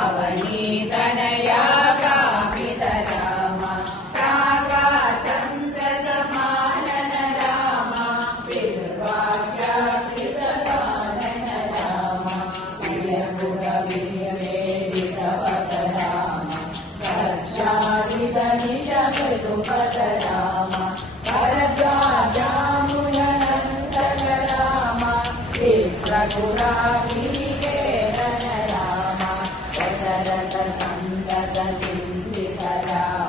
అవనీ తనయా కామిత రామ చాగా చంద్ర సమానన రామ విద్వాఖ్యాక్షితవానన రామ ప్రియముఖ వినివేదితవత రామ సత్యాజిత నిజ మృదుపత రామ పరద్వాజాములనందన రామ చిత్రపురాగిరికేరణ రామ దశరథ సంతత చింతిత రామ